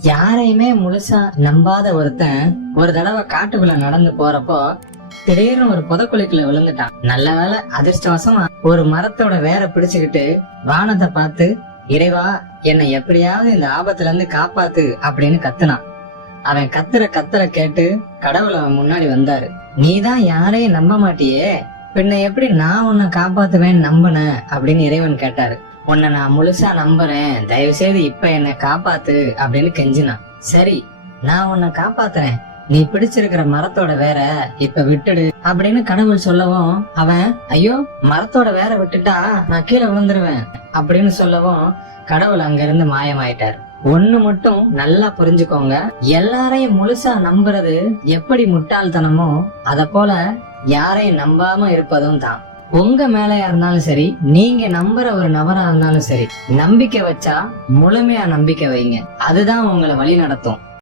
யாரையுமே முழுசா நம்பாத ஒருத்தன் ஒரு தடவை காட்டுக்குள்ள நடந்து போறப்போ திடீர்னு ஒரு புதக்குழிக்குள்ள விழுந்துட்டான். நல்ல வேளை அதிர்ஷ்டவசமா ஒரு மரத்தோட வேற பிடிச்சுக்கிட்டு வானத்தை பார்த்து இறைவா என்னை எப்படியாவது இந்த ஆபத்துல இருந்து காப்பாத்து அப்படின்னு கத்துனான். அவன் கத்துற கத்துற கேட்டு கடவுள் அவன் முன்னாடி வந்தாரு. நீதான் யாரையும் நம்ப மாட்டியே. பின்ன எப்படி நான் உன்னை காப்பாத்துவேன்னு நம்பின? அப்படின்னு இறைவன் கேட்டாரு. உன்னை நான் முழுசா நம்புறேன். தயவு செய்து இப்ப என்னை காப்பாத்து அப்படின்னு கெஞ்சினான் சரி நான் உன்னை காப்பாத்துறேன். நீ பிடிச்சிருக்கிற மரத்தோட வேற இப்ப விட்டுடு அப்படின்னு கடவுள் சொல்லவும் அவன் ஐயோ மரத்தோட வேற விட்டுட்டா நான் கீழே விழுந்துருவேன். அப்படின்னு சொல்லவும் கடவுள் அங்கிருந்து மாயமாயிட்டார். ஒண்ணு மட்டும் நல்லா புரிஞ்சுக்கோங்க. எல்லாரையும் முழுசா நம்புறது எப்படி முட்டாள்தனமோ அத போல யாரையும் நம்பாம இருப்பதும் தான். உங்க மேலையா இருந்தாலும் சரி நீங்க நம்புற ஒரு நபரா இருந்தாலும் சரி நம்பிக்கை வச்சா முழுமையா நம்பிக்கை வைங்க. அதுதான் உங்களை வழி நடத்தும்.